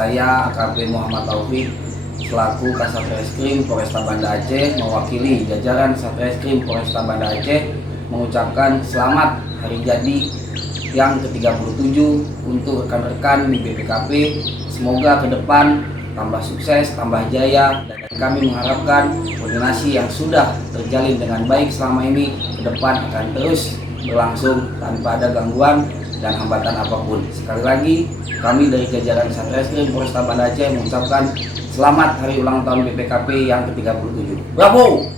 Saya AKP Muhammad Taufik selaku Kasat Reskrim Polresta Banda Aceh mewakili jajaran Satreskrim Polresta Banda Aceh mengucapkan selamat hari jadi yang ke-37 untuk rekan-rekan di BPKP. Semoga ke depan tambah sukses, tambah jaya, dan kami mengharapkan koordinasi yang sudah terjalin dengan baik selama ini ke depan akan terus berlangsung tanpa ada gangguan dan hambatan apapun. Sekali lagi, kami dari jajaran Satreskrim Polresta Banda Aceh mengucapkan selamat hari ulang tahun BPKP yang ke-37. Bravo!